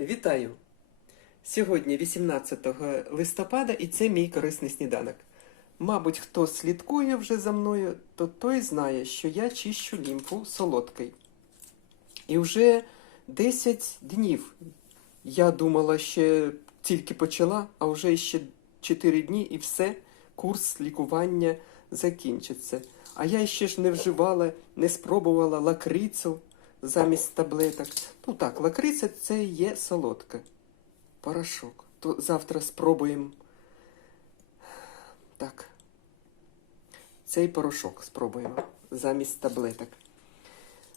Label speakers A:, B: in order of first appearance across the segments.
A: Вітаю! Сьогодні 18 листопада і це мій корисний сніданок. Мабуть, хто слідкує вже за мною, то той знає, що я чищу лімфу солодкий. І вже 10 днів я думала, ще тільки почала, а вже ще 4 дні і все, курс лікування закінчиться. А я ще ж не вживала, не спробувала лакрицю замість таблеток. Ну так, лакриця це є солодка. Порошок. То завтра спробуємо. Так. Цей порошок спробуємо замість таблеток.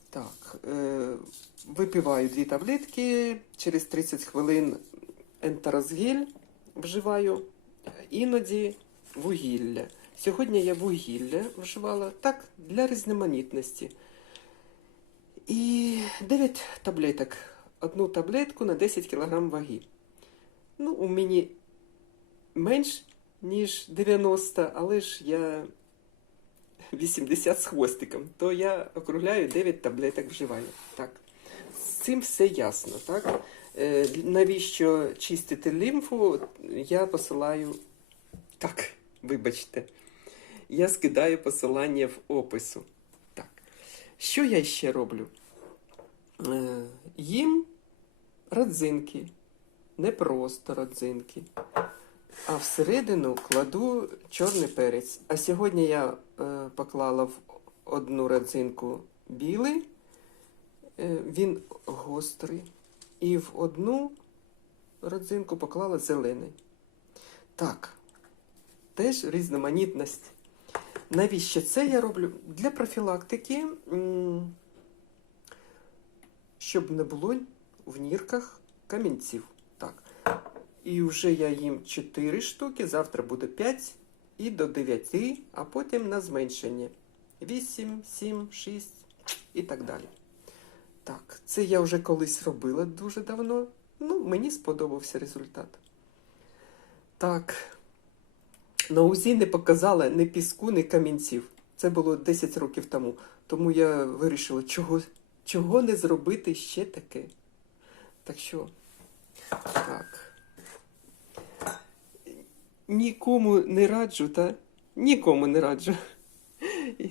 A: Так. Е, випиваю дві таблетки. Через 30 хвилин ентерозгель вживаю. Іноді вугілля. Сьогодні я вугілля вживала так, для різноманітності. І 9 таблеток. Одну таблетку на 10 кг ваги. Ну, у мені менш, ніж 90, але ж я 80 з хвостиком. То я округляю 9 таблеток вживаю. Так. З цим все ясно, так? Е, навіщо чистити лімфу, я посилаю. Так, вибачте. Я скидаю посилання в опису. Так. Що я ще роблю? Е, їм родзинки. Не просто родзинки. А всередину кладу чорний перець. А сьогодні я е, поклала в одну родзинку білий, е, він гострий. І в одну родзинку поклала зелений. Так, теж різноманітність. Навіщо це я роблю? Для профілактики, м, щоб не було в нірках камінців. Так. І вже я їм 4 штуки, завтра буде 5 і до 9, а потім на зменшення. 8, 7, 6 і так далі. Так, це я вже колись робила дуже давно. Ну, мені сподобався результат. Так. На УЗІ не показала ні піску, ні камінців. Це було 10 років тому. Тому я вирішила, чого, чого не зробити ще таке. Так що, так. Нікому не раджу, та нікому не раджу.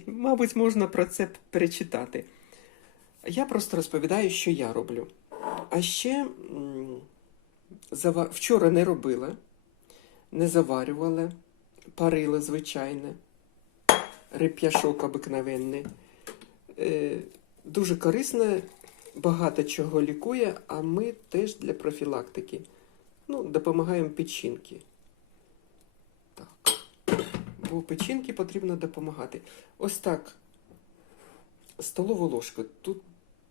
A: Мабуть, можна про це перечитати. Я просто розповідаю, що я роблю. А ще вчора не робила, не заварювала, парила звичайне, реп'яшок обикновенний. Дуже корисно, багато чого лікує, а ми теж для профілактики. Ну, допомагаємо печінки. Так. Бо печінки потрібно допомагати. Ось так. Столову ложку. Тут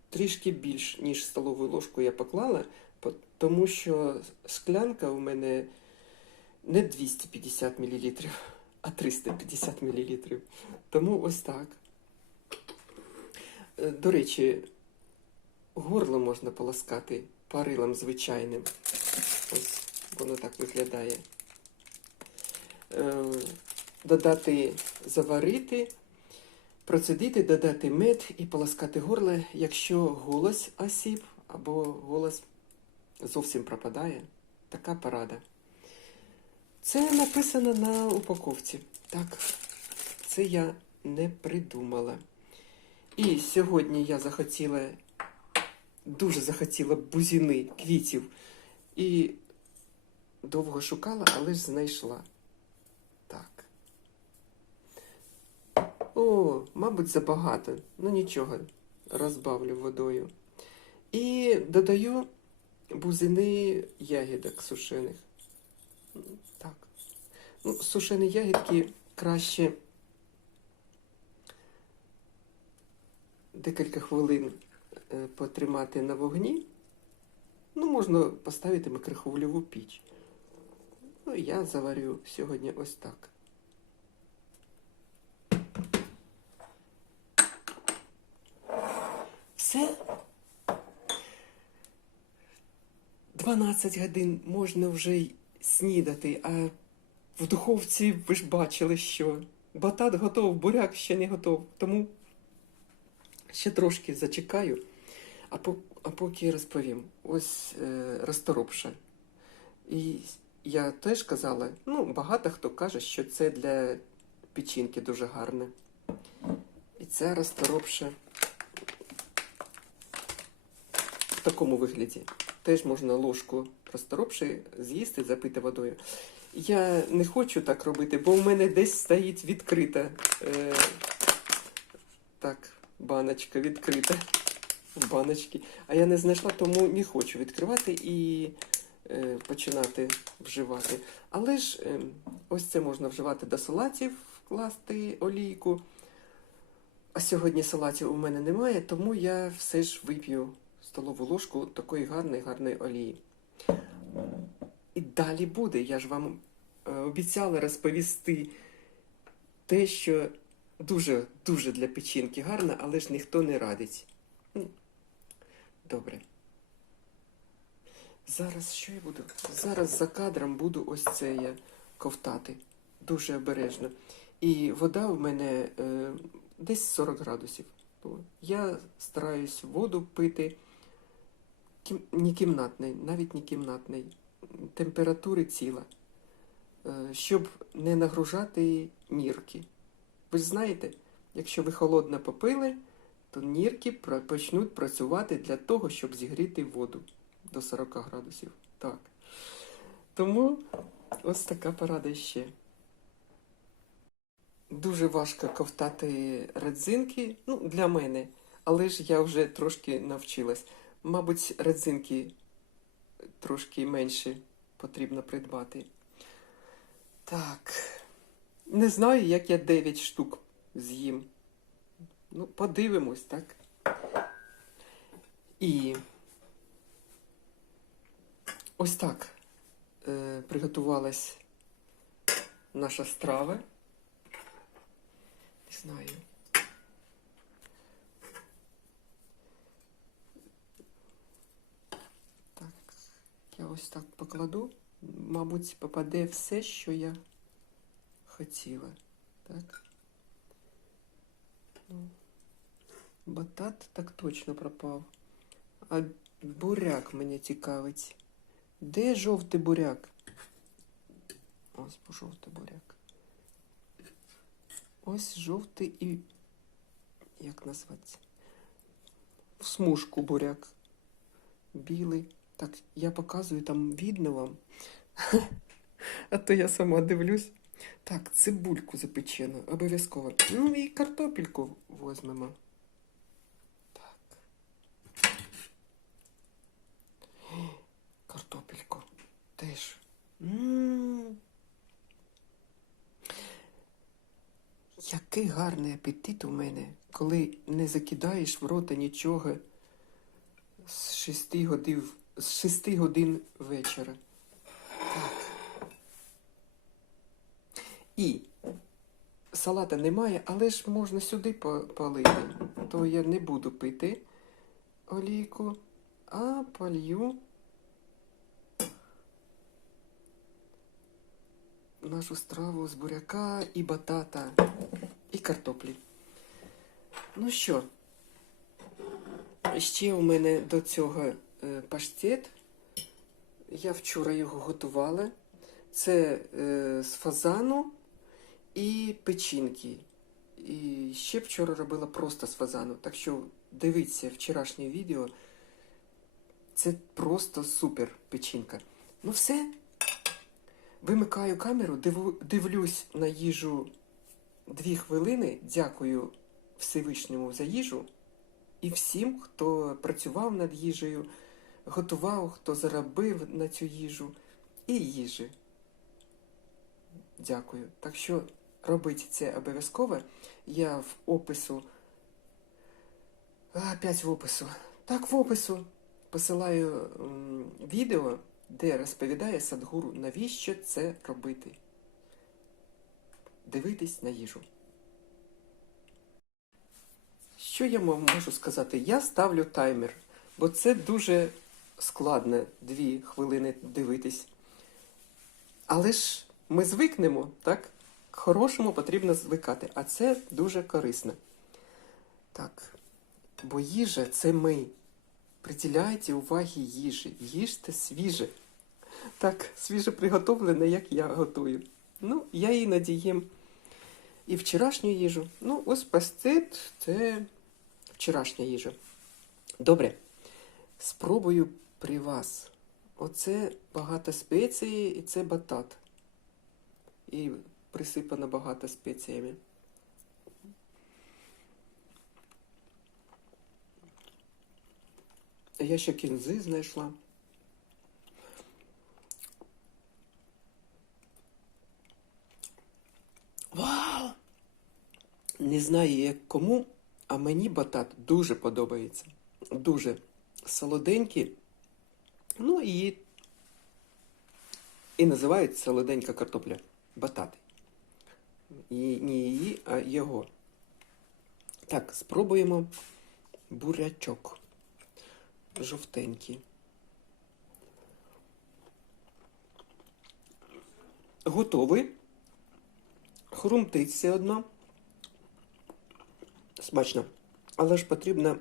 A: трішки більш, ніж столову ложку я поклала, тому що склянка у мене не 250 мл, а 350 мл. Тому ось так. Е, До речі, горло можна полоскати парилом звичайним. Ось воно так виглядає. Е, Додати, заварити, процедити, додати мед і полоскати горло, якщо голос осіб або голос зовсім пропадає. Така порада. Це написано на упаковці. Так, це я не придумала. І сьогодні я захотіла, дуже захотіла бузіни квітів. І довго шукала, але ж знайшла. Так. О, мабуть, забагато. Ну нічого, розбавлю водою. І додаю бузини ягідок сушених. Так. Ну, сушені ягідки краще декілька хвилин е, потримати на вогні. Ну, можна поставити микрохвильову піч. Ну, я заварю сьогодні ось так. Все. 12 годин можна вже й снідати, а в духовці ви ж бачили, що батат готов, буряк ще не готов. Тому ще трошки зачекаю. А, а поки розповім, ось е, розторопша. І я теж казала, ну, багато хто каже, що це для печінки дуже гарне. І ця розторопша в такому вигляді. Теж можна ложку розторопши з'їсти, запити водою. Я не хочу так робити, бо у мене десь стоїть відкрита. Е, так, баночка відкрита. В баночці. А я не знайшла, тому не хочу відкривати і е, починати вживати. Але ж е, ось це можна вживати до салатів, вкласти олійку. А сьогодні салатів у мене немає, тому я все ж вип'ю столову ложку такої гарної, гарної олії. І далі буде. Я ж вам е, обіцяла розповісти те, що дуже, дуже для печінки гарно, але ж ніхто не радить. Добре. Зараз що я буду? Зараз за кадром буду ось це я ковтати. Дуже обережно. І вода в мене е, десь 40 градусів. Я стараюсь воду пити кім, не кімнатний, навіть не кімнатний, температури тіла, е, щоб не нагружати нірки. Ви ж знаєте, якщо ви холодно попили, то нірки почнуть працювати для того, щоб зігріти воду до 40 градусів. Так. Тому ось така порада ще. Дуже важко ковтати родзинки, ну, для мене, але ж я вже трошки навчилась. Мабуть, родзинки трошки менше потрібно придбати. Так. Не знаю, як я 9 штук з'їм. Ну, подивимось, так? І ось так е, приготувалась наша страва. Не знаю. Так, я ось так покладу. Мабуть, попаде все, що я хотіла. Так. Ну, батат так точно пропав. А буряк мене цікавить. Де жовтий буряк? Ось жовтий буряк. Ось жовтий і. Як назвати? В смужку буряк. Білий. Так, я показую, там видно вам. А то я сама дивлюсь. Так, цибульку запечену, обов'язково. Ну і картопельку возьмемо. Так. Картопельку теж. Який гарний апетит у мене, коли не закидаєш в рота нічого з 6 годин, з 6 годин вечора. І салата немає, але ж можна сюди по- полити. То я не буду пити олійку, а полью нашу страву з буряка і батата, і картоплі. Ну що, ще у мене до цього е, паштет. Я вчора його готувала. Це е, з фазану і печінки. І ще вчора робила просто з фазану. Так що дивіться вчорашнє відео. Це просто супер печінка. Ну все. Вимикаю камеру, дивлюсь на їжу дві хвилини. Дякую Всевишньому за їжу. І всім, хто працював над їжею, готував, хто заробив на цю їжу і їжі. Дякую. Так що робіть це обов'язково. Я в опису. Опять в опису. Так, в опису посилаю відео, де розповідає Садгуру, навіщо це робити. Дивитись на їжу. Що я можу сказати? Я ставлю таймер, бо це дуже складно дві хвилини дивитись. Але ж ми звикнемо, так? Хорошому потрібно звикати, а це дуже корисно. Так, бо їжа це ми. приділяйте уваги їжі. Їжте свіже. Так, свіже приготовлене, як я готую. Ну, я іноді їм і вчорашню їжу. Ну, ось пастет це вчорашня їжа. Добре. Спробую при вас. Оце багато спеції і це батат. І присипано багато спеціями. Я ще кінзи знайшла. Вау! Не знаю, як кому, а мені батат дуже подобається. Дуже солоденький. Ну і, і називають солоденька картопля. Батат. І не її, а його. Так, спробуємо бурячок. Жовтенький. Готовий. Хрумтить все одно. Смачно. Але ж потрібно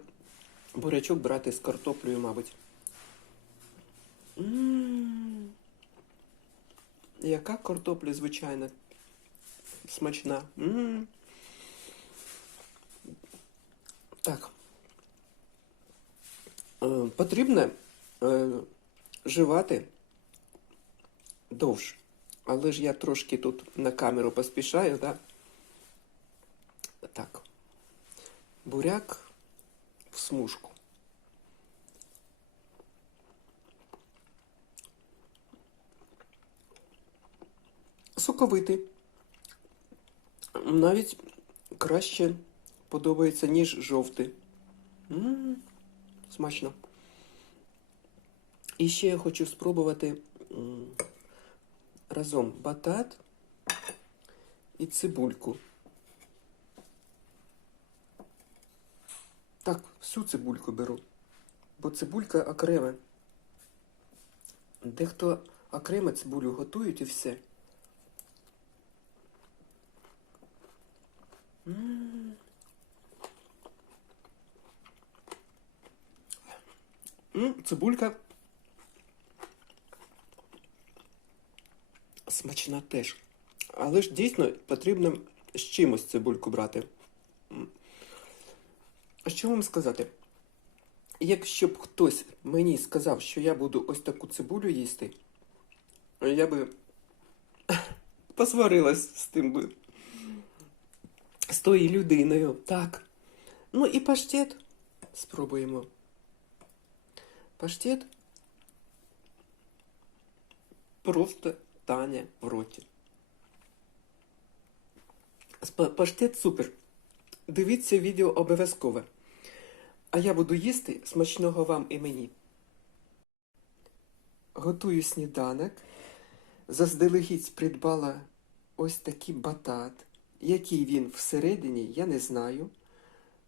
A: бурячок брати з картоплею, мабуть. М, Яка картопля, звичайно, смачна. М. Так. Е, Потрібно е, живати довше. Але ж я трошки тут на камеру поспішаю, да? Так. Буряк в смужку. Соковитий. Навіть краще подобається, ніж жовтий. М, смачно. І ще я хочу спробувати м, разом батат і цибульку. Так, всю цибульку беру, бо цибулька окрема. Дехто окремо цибулю готують і все. М. М, Цибулька смачна теж. Але ж дійсно потрібно з чимось цибульку брати. А що вам сказати? Якщо б хтось мені сказав, що я буду ось таку цибулю їсти, я би посварилась з тим би. З тою людиною. Так. Ну і паштет спробуємо. Паштет просто тане в роті. Паштет супер. Дивіться відео обов'язково. А я буду їсти смачного вам і мені. Готую сніданок. Заздалегідь придбала ось такий батат. Який він всередині, я не знаю.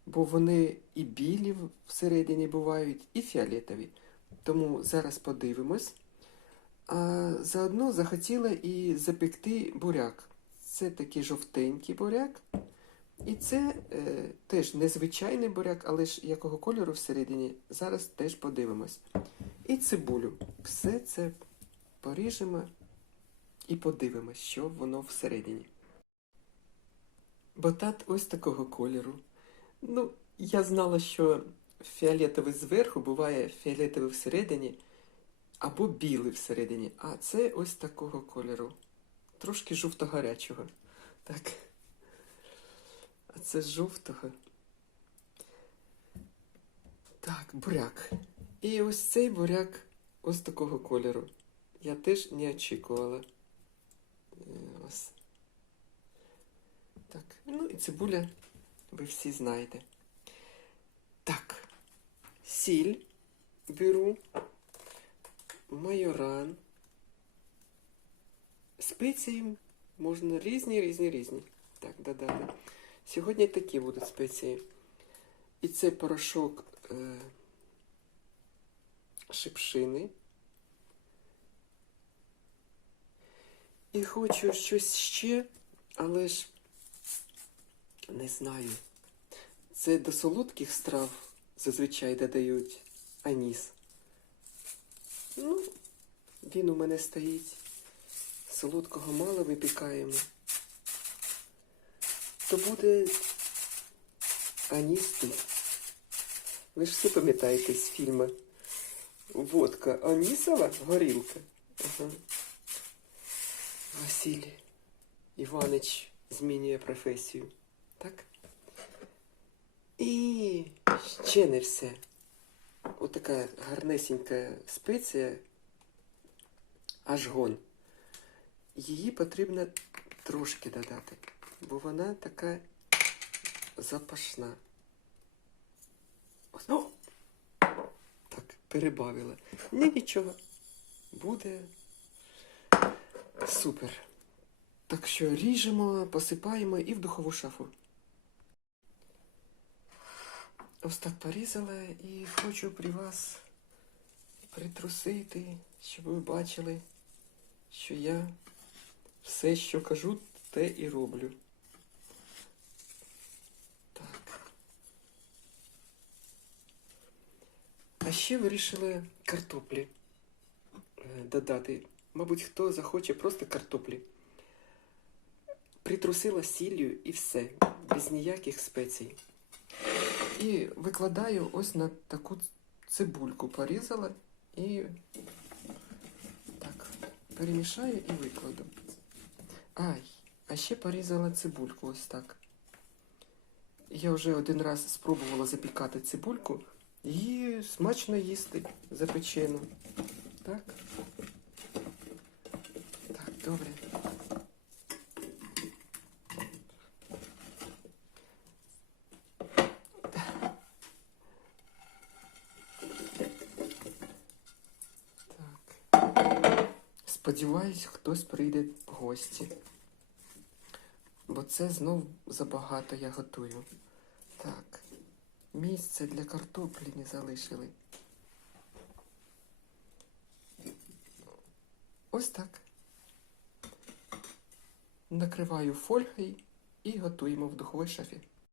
A: Бо вони і білі всередині бувають, і фіолетові. Тому зараз подивимось. А заодно захотіла і запекти буряк. Це такий жовтенький буряк. І це е, теж незвичайний буряк, але ж якого кольору всередині, зараз теж подивимось. І цибулю. Все це поріжемо і подивимось, що воно всередині. Батат ось такого кольору. Ну, я знала, що фіолетовий зверху буває фіолетовий всередині або білий всередині. А це ось такого кольору. Трошки жовто-гарячого. Так. А це жовтого. Так, буряк. І ось цей буряк ось такого кольору. Я теж не очікувала. Е, Ось. Ну і цибуля ви всі знаєте. Так, сіль беру, майоран. Спеції можна різні, різні, різні. Так, додати. Сьогодні такі будуть спеції. І це порошок е, шипшини. І хочу щось ще, але ж не знаю. Це до солодких страв зазвичай додають аніс. Ну, він у мене стоїть. Солодкого мало випікаємо. То буде аніс тут. Ви ж всі пам'ятаєте з фільму Водка Анісова горілка. Ага. Василь Іванич змінює професію. Так? І ще не все. Отака гарнесенька спеція ажгон. Її потрібно трошки додати, бо вона така запашна. О! Так, перебавила. Ні, нічого. Буде супер. Так що ріжемо, посипаємо і в духову шафу. Ось так порізала і хочу при вас притрусити, щоб ви бачили, що я все, що кажу, те і роблю. Так. А ще вирішили картоплі е, додати. Мабуть, хто захоче просто картоплі. Притрусила сіллю і все, без ніяких спецій. І викладаю ось на таку цибульку порізала і так, перемішаю і викладу. Ай, а ще порізала цибульку ось так. Я вже один раз спробувала запікати цибульку і смачно їсти запечену. Так. Так, добре. Так. Сподіваюсь, хтось прийде в гості. Бо це знов забагато я готую. Так. Місце для картоплі не залишили. Ось так. Накриваю фольгою і готуємо в духовій шафі.